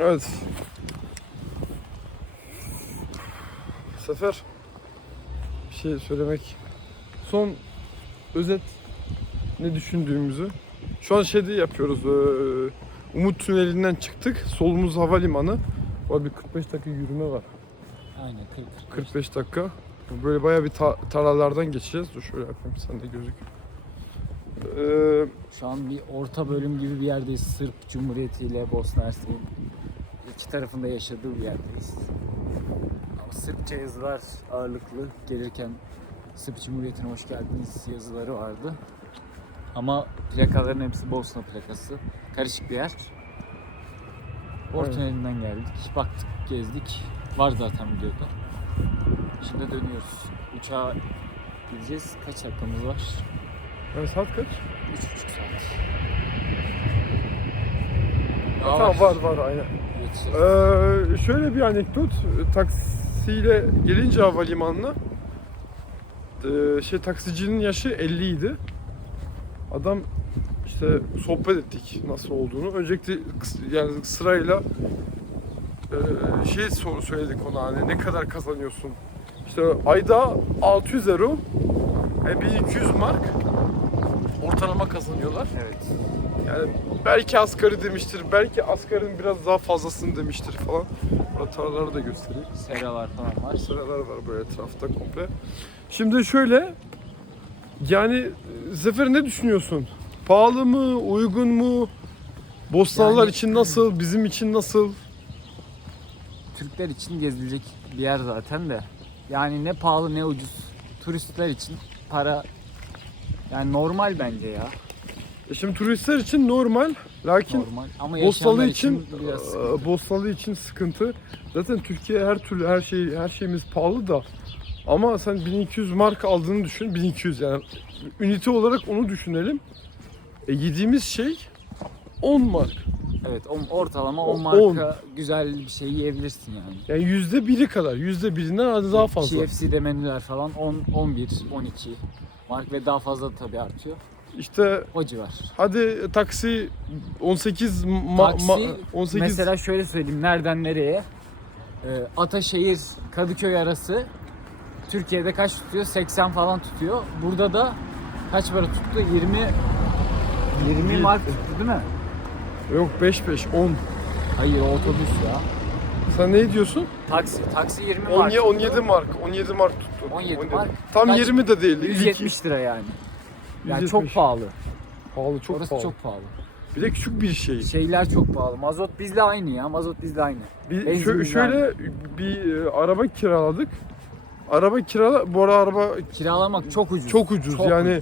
Evet. Sefer bir şey söylemek. Son özet ne düşündüğümüzü. Şu an şeyde yapıyoruz. eee, Umut Tüneli'nden çıktık. Solumuz havalimanı. Var bir 45 dakika yürüme var. Aynen 40. 45 dakika. Böyle bayağı bir ta- tarlalardan geçeceğiz. Dur şöyle yapayım sen de gözük. Eee Şu an bir orta bölüm gibi bir yerdeyiz. Sırp Cumhuriyeti ile Bosna Hersek'in iki tarafında yaşadığı bir yerdeyiz. Ama Sırpça yazılar ağırlıklı. Gelirken Sırp Cumhuriyeti'ne hoş geldiniz yazıları vardı. Ama plakaların hepsi Bosna plakası. Karışık bir yer. Orta Evet. geldik. Baktık, gezdik. Var zaten videoda. Şimdi dönüyoruz. Uçağa gideceğiz. Kaç dakikamız var? yani saat kaç? Üç buçuk saat. Daha Tamam var var aynen. Ee, şöyle bir anekdot. Taksiyle gelince havalimanına ee, şey taksicinin yaşı 50 idi. Adam işte sohbet ettik nasıl olduğunu. Öncelikle yani sırayla ee, şey soru söyledik ona hani ne kadar kazanıyorsun? İşte ayda 600 euro, yani 1200 mark ortalama kazanıyorlar. Evet. Yani belki asgari demiştir, belki asgarinin biraz daha fazlasını demiştir falan. Tarlaları da göstereyim. Seralar falan var. Sıralar var böyle etrafta komple. Şimdi şöyle, yani Zafer ne düşünüyorsun? Pahalı mı, uygun mu? Bosnalılar Yani- için nasıl, bizim için nasıl? Türkler için gezilecek bir yer zaten de. Yani ne pahalı ne ucuz. Turistler için para yani normal bence ya. E şimdi turistler için normal, lakin Normal. Ama yaşayanlar için, biraz e. Bosnalı için sıkıntı. Zaten Türkiye her türlü her şey her şeyimiz pahalı da. Ama sen 1200 mark aldığını düşün. 1200 yani ünite olarak onu düşünelim. E, yediğimiz şey 10 mark. Evet o- ortalama O- 10 marka güzel bir şey yiyebilirsin yani. Yani yüzde biri kadar. Yüzde birinden daha fazla. KFC'de menüler falan 10, 11, 12 mark ve daha fazla tabii artıyor. İşte O civar. hadi taksi 18 ma- Taksi ma- 18 Mesela şöyle söyleyeyim nereden nereye? Ee, Ataşehir Kadıköy arası Türkiye'de kaç tutuyor? 80 falan tutuyor. Burada da kaç para tuttu? 20 20 Değil. mark tuttu değil mi? yok 5 5 10. Hayır o otobüs ya. Sen ne diyorsun? Taksi taksi 20 mark. 17 17 mark. 17 mark tuttu. 17 mark. Tam Kaç? 20 de değil. 170 lira yani. Yani 170. çok pahalı. Pahalı çok Orası pahalı. çok pahalı. Bir de küçük bir şey. Şeyler çok pahalı. Mazot bizle aynı ya. Mazot bizle aynı. Bir, Benzin şö- şöyle bir e, araba kiraladık. Araba kirala bu ara araba Kiralamak çok ucuz. çok ucuz. Çok yani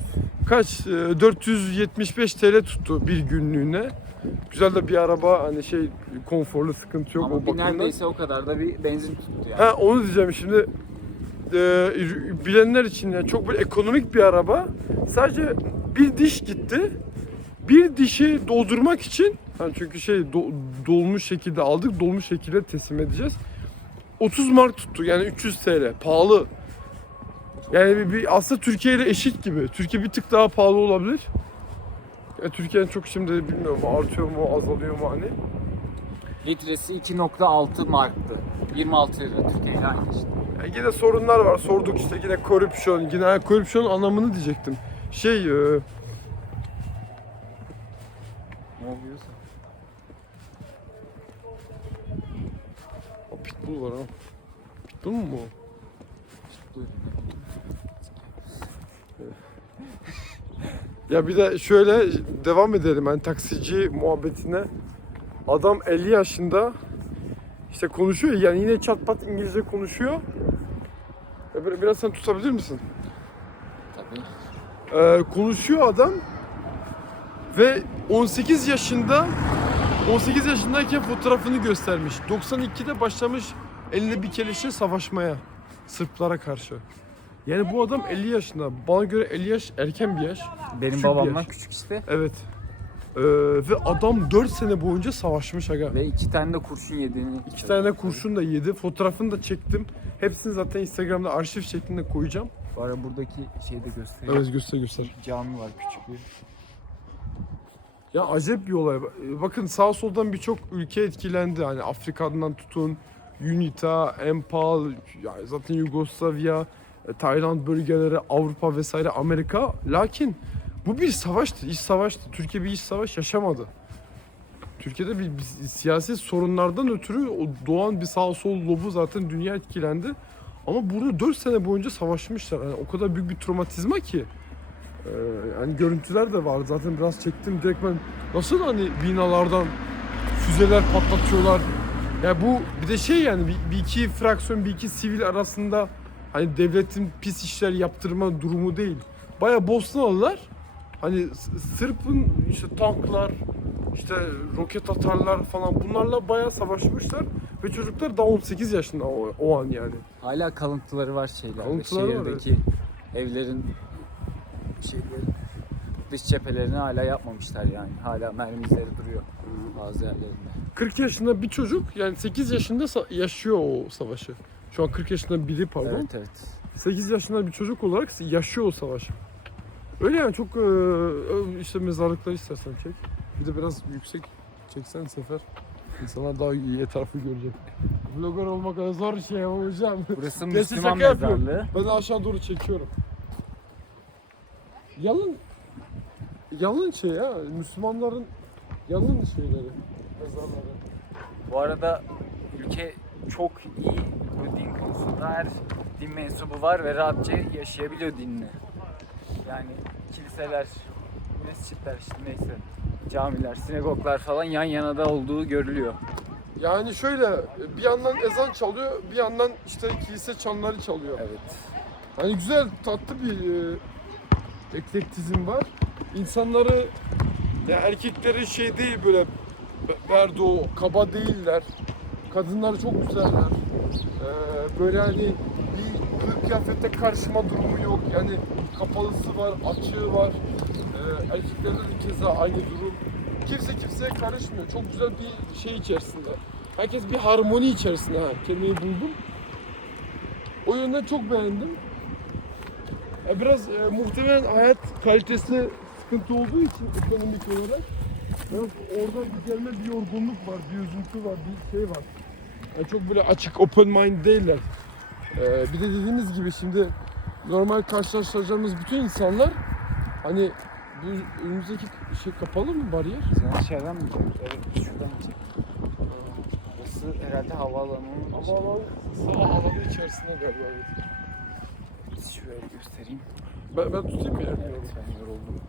kaç e, 475 TL tuttu bir günlüğüne. Güzel de bir araba hani şey konforlu sıkıntı yok Ama o bir bakımdan. neredeyse o kadar da bir benzin tuttu yani. Ha onu diyeceğim şimdi. E, bilenler için yani çok böyle ekonomik bir araba. Sadece bir diş gitti. Bir dişi doldurmak için hani çünkü şey do- dolmuş şekilde aldık, dolmuş şekilde teslim edeceğiz. 30 mark tuttu yani 300 TL. Pahalı. Yani bir, bir aslında Türkiye ile eşit gibi. Türkiye bir tık daha pahalı olabilir. Ya Türkiye'nin çok şimdi bilmiyorum artıyor mu azalıyor mu hani. Litresi 2.6 marktı. 26 lira Türkiye ile aynı işte. Ya yine sorunlar var. Sorduk işte yine korupsiyon. Yine korupsiyon anlamını diyecektim. Şey e, Ne oluyorsa. o pitbull var ha. Pitbull mu bu? Buyurun. Ya bir de şöyle devam edelim hani taksici muhabbetine. Adam 50 yaşında işte konuşuyor yani yine çat pat İngilizce konuşuyor. Biraz sen tutabilir misin? Tabii. Ee, konuşuyor adam ve 18 yaşında 18 yaşındayken fotoğrafını göstermiş. 92'de başlamış eline bir keleşle savaşmaya Sırplara karşı. Yani bu adam 50 yaşında. Bana göre 50 yaş erken bir yaş. Benim Küçük bir babamdan yaş. küçük işte. Evet. Ee, ve adam 4 sene boyunca savaşmış aga. Ve iki tane de kurşun yediğini. İki tane kurşun da yedi. Fotoğrafını da çektim. Hepsini zaten Instagram'da arşiv şeklinde koyacağım. Bu ara buradaki şeyi de göstereyim. Evet göster göster. Cami var küçük bir. Ya acayip bir olay. Bakın sağ soldan birçok ülke etkilendi. Hani Afrika'dan tutun, UNITA, Empal, ya zaten Yugoslavya, Tayland bölgeleri, Avrupa vesaire Amerika. Lakin bu bir savaştı, iç savaştı. Türkiye bir iç savaş yaşamadı. Türkiye'de bir, bir siyasi sorunlardan ötürü o doğan bir sağ sol lobu zaten dünya etkilendi. Ama burada 4 sene boyunca savaşmışlar. Yani o kadar büyük bir travmatizma ki. Ee, yani görüntüler de var. Zaten biraz çektim. Direkt ben nasıl hani binalardan füzeler patlatıyorlar. Ya bu bir de şey yani bir, bir iki fraksiyon, bir iki sivil arasında hani devletin pis işler yaptırma durumu değil. Baya Bosnalılar hani Sırp'ın işte tanklar, işte roket atarlar falan bunlarla bayağı savaşmışlar ve çocuklar daha 18 yaşında o, o an yani. Hala kalıntıları var şeylerde. Kalıntıları var, Şehirdeki evlerin şeylerin dış cephelerini hala yapmamışlar yani. Hala mermi izleri duruyor bazı yerlerinde. 40 yaşında bir çocuk yani 8 yaşında yaşıyor o savaşı. Şu an 40 yaşında biri pardon. Evet evet. 8 yaşında bir çocuk olarak yaşıyor o savaşı. Öyle yani çok e, işte mezarlıkları istersen çek. Bir de biraz yüksek çeksen sefer. İnsanlar daha iyi etrafı görecek. Vlogger olmak kadar zor şey hocam. Burası Gerçi Müslüman şaka yapıyorum. mezarlığı. Ben de aşağı doğru çekiyorum. Yalın yalın şey ya Müslümanların yalın şeyleri mezarları. Bu arada ülke çok iyi Her din mensubu var ve rahatça yaşayabiliyor dinini. Yani kiliseler, mescitler işte neyse camiler, sinagoglar falan yan yana da olduğu görülüyor. Yani şöyle bir yandan ezan çalıyor, bir yandan işte kilise çanları çalıyor. Evet. Hani güzel tatlı bir e, eklektizm var. İnsanları ya erkekleri şey değil böyle be- berdo, kaba değiller. Kadınlar çok güzeller. Ee, böyle hani bir kılık kıyafette karışma durumu yok. Yani kapalısı var, açığı var. Ee, erkeklerde de keza aynı durum. Kimse kimseye karışmıyor. Çok güzel bir şey içerisinde. Herkes bir harmoni içerisinde. Ha, kelimeyi buldum. O yönden çok beğendim. Ya biraz e, muhtemelen hayat kalitesi sıkıntı olduğu için ekonomik olarak biraz orada bir gelme bir yorgunluk var, bir üzüntü var, bir şey var. Yani çok böyle açık, open mind değiller. Ee, bir de dediğimiz gibi şimdi normal karşılaşacağımız bütün insanlar hani bu önümüzdeki şey kapalı mı bariyer? Sen aşağıdan mı gidiyorsun? Evet, şuradan gidiyorsun. Burası herhalde havaalanının Havaalanı sağ alanı içerisinde galiba. evet. Şöyle göstereyim. Ben, ben tutayım mı ya? Evet, ben yoruldum.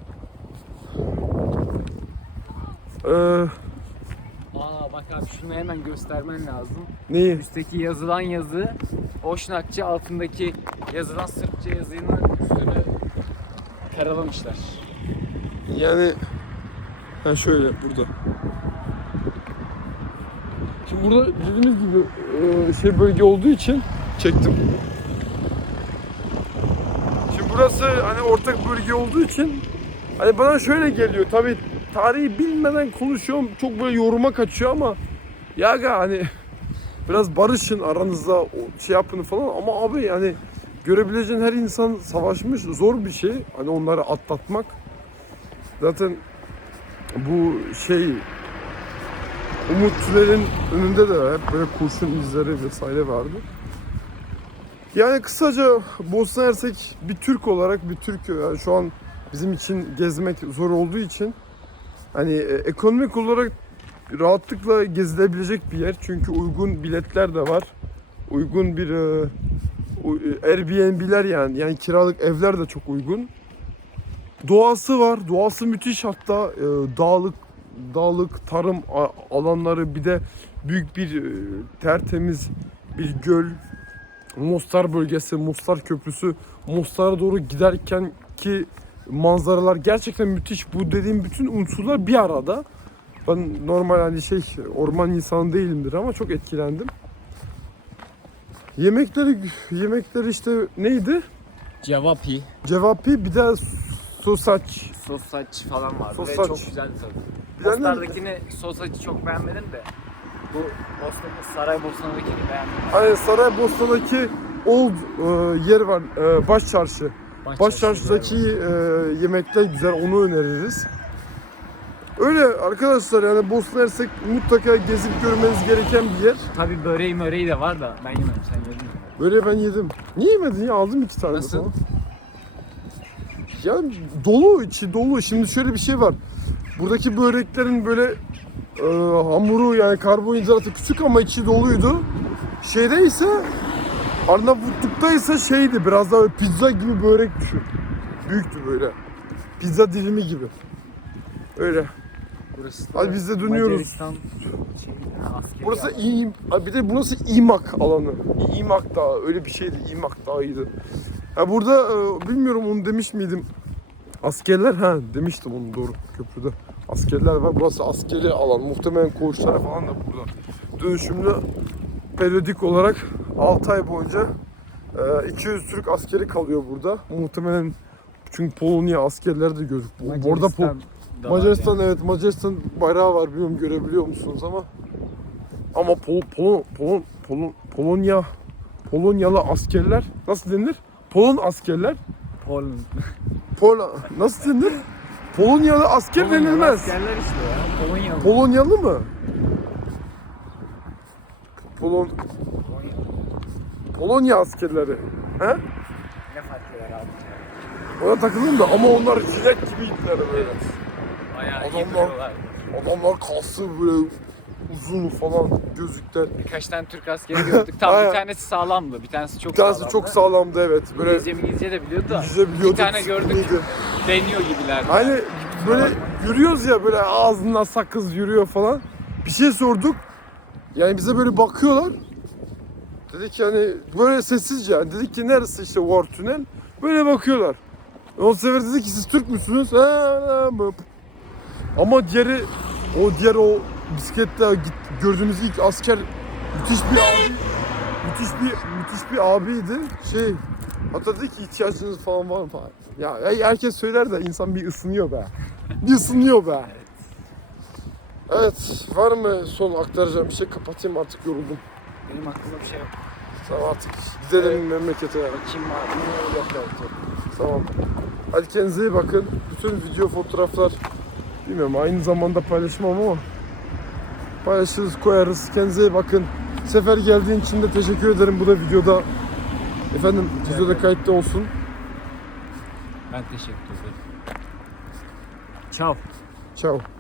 Ee, abi şunu hemen göstermen lazım. neyi? Üstteki yazılan yazı Boşnakça, altındaki yazılan Sırpça yazıyı üstüne karalamışlar. Yani ha şöyle burada. Şimdi burada dediğimiz gibi e, şey bölge olduğu için çektim. Şimdi burası hani ortak bölge olduğu için hani bana şöyle geliyor. Tabii tarihi bilmeden konuşuyorum. Çok böyle yoruma kaçıyor ama ya hani biraz barışın aranızda şey yapın falan ama abi yani görebileceğin her insan savaşmış zor bir şey. Hani onları atlatmak. Zaten bu şey Umut önünde de hep böyle kurşun izleri vesaire vardı. Yani kısaca Bosna Hersek bir Türk olarak bir Türk yani şu an bizim için gezmek zor olduğu için hani e, ekonomik olarak rahatlıkla gezilebilecek bir yer çünkü uygun biletler de var. Uygun bir e, e, Airbnb'ler yani yani kiralık evler de çok uygun. Doğası var. Doğası müthiş hatta dağlık dağlık tarım alanları bir de büyük bir tertemiz bir göl. Mostar bölgesi, Mostar Köprüsü, Mostar'a doğru giderken ki manzaralar gerçekten müthiş. Bu dediğim bütün unsurlar bir arada. Ben normal hani şey orman insanı değilimdir ama çok etkilendim. Yemekleri yemekleri işte neydi? Cevapi, Cevapi bir de sosaç. sos saç falan vardı Sos ve çok güzel tadı. Mostar'dakini sos saçı çok beğenmedim de bu Bosna, Saraybosna'dakini beğendim. Hani Saraybosna'daki old e, yer var. e, baş çarşı. Baş çarşıdaki e, yemekler güzel. Onu öneririz. Öyle arkadaşlar yani Bosna Hersek mutlaka gezip görmeniz gereken bir yer. Tabii böreği möreği de var da ben yemedim sen yedin mi? Böyle ben yedim. Niye yemedin ya? Aldım iki tane. Nasıl? falan. Ya dolu içi dolu. Şimdi şöyle bir şey var. Buradaki böreklerin böyle e, hamuru yani karbonhidratı küçük ama içi doluydu. Şeyde ise Arnavutluk'ta ise şeydi biraz daha pizza gibi börek düşün. Büyüktü böyle. Pizza dilimi gibi. Öyle. Burası Hadi biz de dönüyoruz. Macaristan şey, Burası alan. İ, bir de burası İmak alanı. İmak Dağı öyle bir şeydi. İmak Dağı'ydı. Ha burada e, bilmiyorum onu demiş miydim? Askerler ha demiştim onu doğru köprüde. Askerler var. Burası askeri alan. Muhtemelen koğuşlar falan da burada. Dönüşümlü periyodik olarak 6 ay boyunca e, 200 Türk askeri kalıyor burada. Muhtemelen çünkü Polonya askerleri de gözük. Bu arada Po- Macaristan yani. evet Macaristan bayrağı var bilmiyorum görebiliyor musunuz ama ama Pol, Polon, Polon, Polon, Polonya Polonyalı askerler nasıl denir? Polon askerler Poland. Pola nasıl denir? Polonyalı asker Polonyalı denilmez. Askerler işte ya. Polonyalı. Polonyalı mı? Polon. Polonya askerleri. He? Ne fark eder abi? Ona takıldım da ama onlar jilet gibiydiler böyle. Bayağı Adamlar-. Adamlar kaslı böyle uzun falan gözlükler. Birkaç tane Türk askeri gördük. Aynen. bir tanesi sağlamdı. Bir tanesi çok Bir tanesi sağlamdı. çok sağlamdı evet. Böyle İngilizce İngilizce de biliyordu da. İngilizce biliyorduk. Bir tane gördük. sıkıntıydı. Deniyor gibilerdi. Hani böyle yürüyoruz ya böyle ağzından sakız yürüyor falan. Bir şey sorduk. Yani bize böyle bakıyorlar. Dedik yani böyle sessizce yani dedik ki neresi işte War Tünel. Böyle bakıyorlar. O sefer dedik ki siz Türk müsünüz? Ama diğeri o diğer o bisiklette git, gördüğümüz ilk asker müthiş bir abi. Müthiş bir müthiş bir abiydi. Şey hatta dedi ki ihtiyacınız falan var mı falan. Ya ya herkes söyler de insan bir ısınıyor be. Bir ısınıyor be. Evet, var mı son aktaracağım bir şey? Kapatayım artık yoruldum. Benim aklımda bir şey yok. Tamam artık gidelim memlekete. Bakayım var mı? Yok yok. Tamam. Hadi kendinize iyi bakın. Bütün video, fotoğraflar bilmiyorum aynı zamanda paylaşmam ama paylaşırız, koyarız. Kendinize iyi bakın. Sefer geldiğin için de teşekkür ederim. Bu da videoda efendim videoda kayıtta olsun. Ben teşekkür ederim. Ciao. Ciao.